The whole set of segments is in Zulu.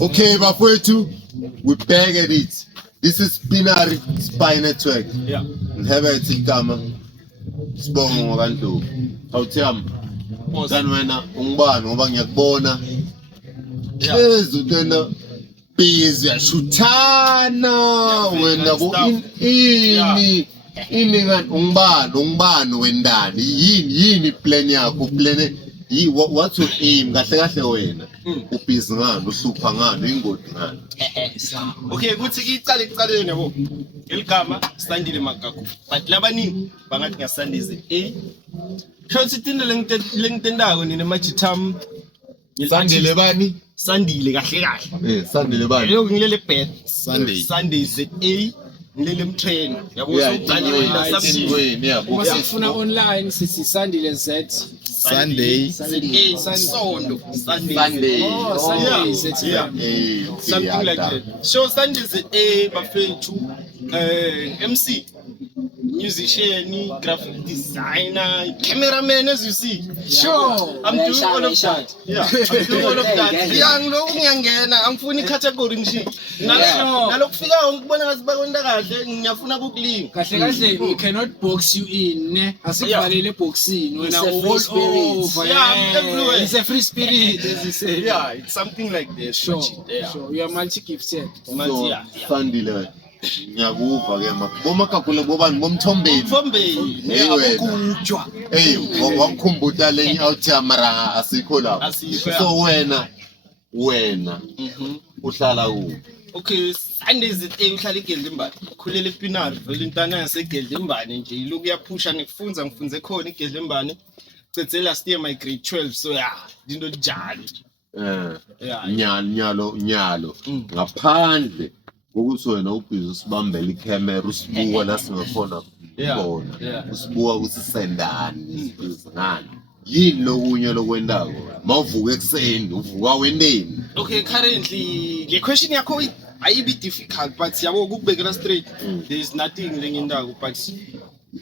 Okay, bafowethu, we back at it. This is Binary Spy Network. Yeah. Ngihebe igama sibonga ngokantu. Awuthiyami. Kanti wena ungibani ngoba ngiyakubona. Hlezi utena busy yashuthana wena ku ini ngani ungibani wendani yini plan yakho plan what's your aim kahle wena ubhizi ngani uhlupha ngani ingodi ngani Okay kuthi icaleni yabo eligama Sandile Magagu but labaningi bangathi ngasandize shothi into lengitendako nina majitam Sandile bani Sandile kahle Sandile bani yebo ngilele bed Sunday ZA ngilele mtrain yabo uqale wena something yabo Sifuna online sithi Sandile Z Sunday Sondo Sunday Oh, Sunday Z something like that so Sunday ZA bafethu MC musician, graphic designer, cameraman, as you see. Sure. I'm doing all of that. Yeah, I'm doing all of that. Young no ngiyangena, angifuni category nje. Nalokufika ngibona ngathi bakonda kahle, ngiyafuna ukukulinga. Kahle we cannot box you in. Asikuvalele boxini wena all over. Yeah, everywhere. It's a free spirit as you say. Yeah, it's something like that. Sure. You are multi-gifted. Sandile ngiyakuva ke bomakagula bobani bomthombeni Ngiyakujwa. Wangikhumbuta lenye awuthi mara asikho lapho so wena uhlala kuphi Okay, Sundays uhlala eGedlimbani. Ukhulela ePinari, vele intana yaseGedlimbani nje iloku yaphusha ngifunze khona eGedlimbani. Cethe last year my grade 12 so yeah, into njalo. Nyalo ngaphandle ukuthi wena ubhizi usibambela ikhamera usibuka la singakhona kubona usibuka kusisendani isibhizi ngani yini lokunye lokwendako mawuvuka ekseni uvuka wendeni. Okay, currently the question yakho ayibi difficult but yabo ukubekela straight there is nothing lengindako but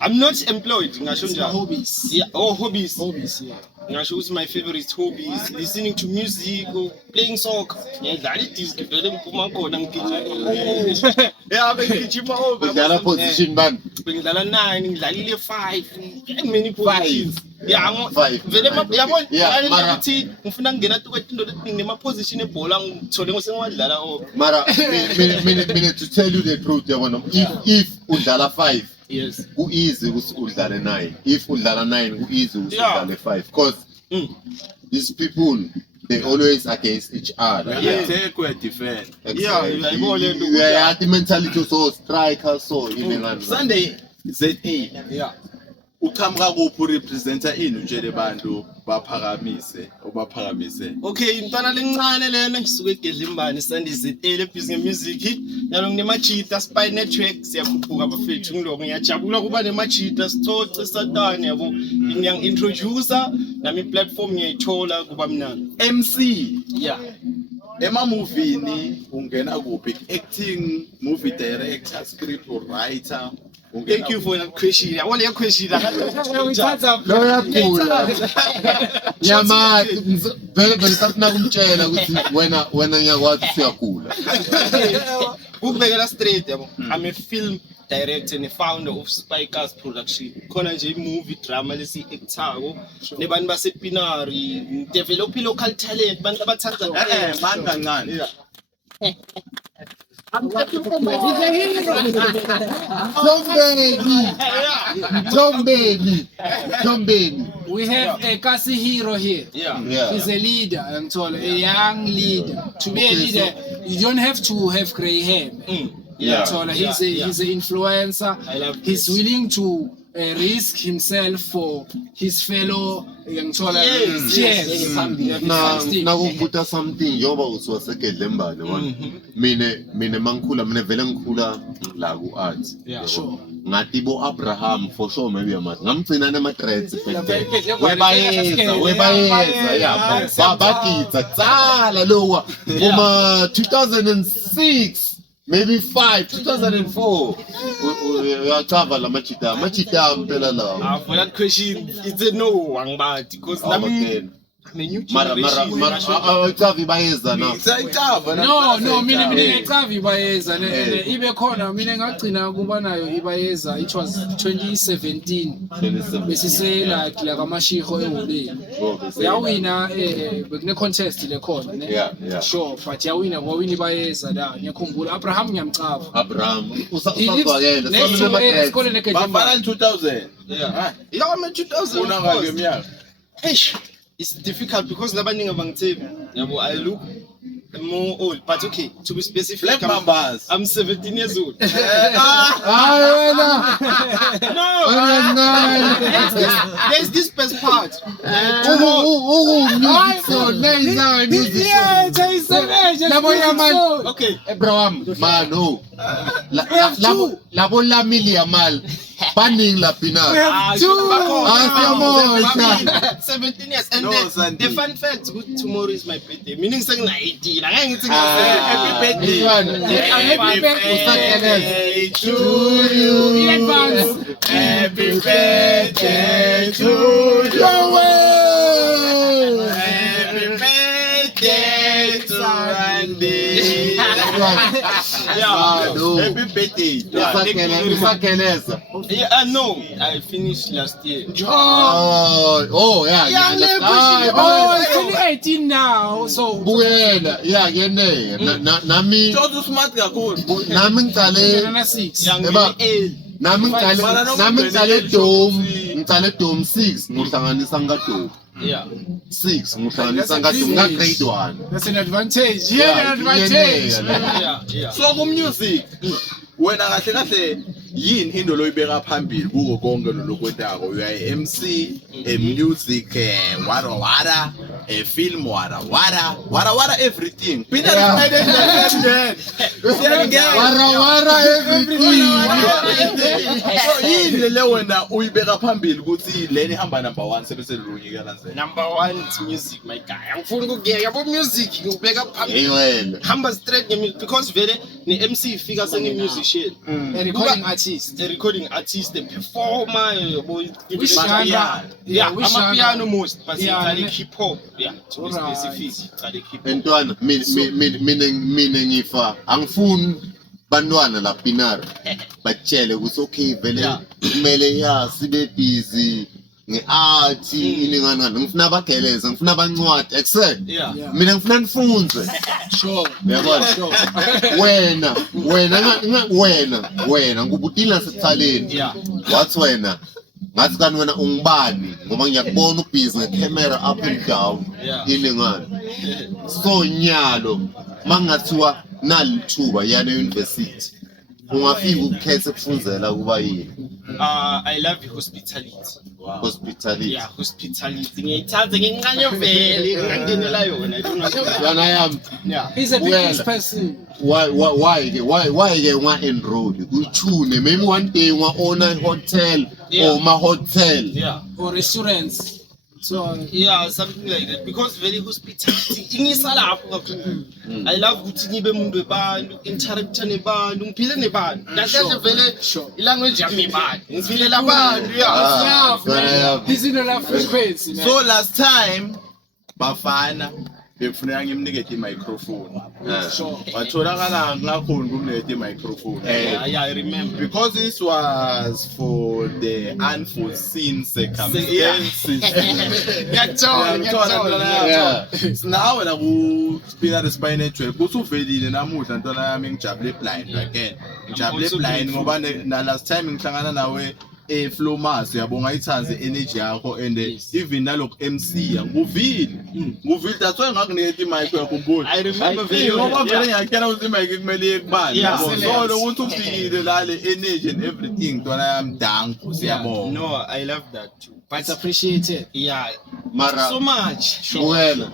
I'm not employed ngasho njalo. Hobbies. Yeah, hobbies. Yeah. Ngasho ukuthi my favorite hobbies listening to music or playing soccer. Ngiyadlala idisc vele ngiphuma khona ngigijima. Yeah, bengigijima over. Udlala position bani? Bengidlala 9, ngidlalile 5. Many positions. Yeah, 5. Vele yabona mara ukuthi ngifuna ngena into leti ngema position ebhola ngithole ngosengiwadlala over. Mara minute to tell you the truth yabona if udlala 5 yes ku-easy ukuthi udlale 9 if udlala 9 ku-easy ukuthi udlale 5 because these people they always against each other. Take where defend. Yeah, the mentality so striker so even Sunday ZA. Yeah. Uqhamuka kuphi representer ini utshele abantu baphakamise. Okay, intwana lencane lena ngisuka eGedlimbani Sunday ZA lebhizi ngemusic nalo nginemachita Spy Network siyakhuphuka bafethu ngiloko ngiyajabula kuba nemachita sithoce satani yabo ngiyang introducer nami platform ngiyayithola kuba mnandi MC. yeah Ema movie ni ungena kuphi acting, movie director, script writer. Thank you for that question. I want your question. Yama vele safuna kumtshela ukuthi wena ngiyakwazi siyagula. Ukubekela straight yabo. I'm a film director and a founder of Spycast Production. Khona nje movie drama lesi actako nebantu basePinari, develop local talent, bantu abathanda man kancane. Tombeni. We have a Kasi hero here. Yeah. He's a leader, I'm told, a young leader. To be a leader, you don't have to have gray hair. Yeah. He's an influencer. I love He's willing to risk himself for his fellow Yes. Na ukubuta something yoba usiwaseGedlimbani wona. Mine mangikhula mina vele ngikhula la ku art. Yeah. Sure. Ngathi bo Abraham for sure maybe amathi ngamgcina nema dreads webayeza yeah bagitsa tsala lowa kuma 2006 maybe 2004 uyachava la machita mpela lawo. For that question, it's a no, Wangbat, because The new mara generation. awucavi bayeza na Sayitava No, mina ngicavi ibayeza ibe khona mina ngagcina kuba nayo ibayeza it was 2017 besise like la kamashiko ehobeni yawina bekune contest le khona ne yeah. sure but yawina kwawina ibayeza la ngiyakhumbula Abraham ngiyamcava Abraham usazwakela esikole bafana neGedlemba 2000 Yeah, I'm in 2000. una of course. ngeminyaka Eish, it's difficult because nabaningi abangithembi. Yabo, I look more old, but okay, to be specific, black members I'm 17 years old. hayi wena There's this best part. Okay, Abraham mano labo lamili yamal baning la pinar I'm 17 years, and No, the Sandy. fun fact, tomorrow is my birthday. Meaning saying 19. I ain't happy birthday Happy birthday to in advance happy birthday to you happy birthday to Randy happy birthday usakeleza Yeah, no, I finished last year. yeah oh it's 2018 now so buyela yene nami Jodu smart kakhulu nami ngicale 6 Young Eba. age. nami Mara ngicale noma ngicale dom 6 ngohlanganisa ngadom Yeah. 6 ngohlanganisa ngadom nga grade 1 that's an advantage Yeah, an advantage Yeah. so ku music wena kahle kahle yini into loyibeka phambili kuko konke lokwetako uyaye MC a music wara a film wara everything Peter Yeah. wara everything so yini le wena uyibeka phambili ukuthi leni hamba number 1 sebese lulunyika lanzela Number one is music, my guy. I'm full of music. You back up. hey wena Hamba straight because very the MC figure singing musician, a recording artist the recording artist, the performer, boy. Which genre? Yeah, which I'm a genre? piano most, but Yeah, it's ne- like hip hop. Yeah, to be Alright. specific, it's like hip hop. entwana mina ngifa angifuni bantwana la pinar batshele ukuthi okay vele Yeah. kumele sibe busy ngeart iningana ngifuna abageleze ngifuna abancwadi except Yeah. Yeah. mina ngifuna nifunze sure uyabona wena ngubudila sethaleni Yeah. wathi wena ngathi kani wena ungibani ngoba ngiyakubona ubhizi ngecamera up and down Yeah. iningana so nyalo mangathiwa nalithuba yana university ungafika ukukhetha kufunzela kuba yini I love hospitality. hospitality Yeah, hospitality. Ngiyithanda ngencane vele ngangenela yona. I don't know. yana yami Yeah. he's a Well. business person why ke wa enroll uchune maybe one day wa own a hotel Yeah. or ma hotel Yeah. or restaurants so Yeah, something like that. Because very hospitality. Ingisalapho kakhulu. I love ukuthi ngibe umuntu webantu, interact nebantu, ngiphile nebantu. Kahle vele Sure. ilanguage yami ibantu. Ngiphilela abantu. Yeah. love Fana man yami. he's in a love frequency man so last time bafana bekufuneka ngimnikete i-microphone sure watholakala ngakhona kumnikete i-microphone Yeah, I remember. because this was for the unforeseen circumstances Yeah. nawe la ku-speaker spy network kuthi uvelile namuhla ntwana yami ngijabule blind again ngijabule also blind grateful. ngoba na last time ngihlangana nawe flow mass uyabonga ithanze energy yakho and even nalok MC nguvile that's why ngakuniketa imic yakhumbula I remember very well. ngoba vele Yeah. ngiyakela ukuthi imic kumele ikubani Yeah, so excellent. lokuthi ufikile la le energy and everything ntwana yami danku siyabonga No, I love that too. But it's appreciated yeah, Mara so much. wena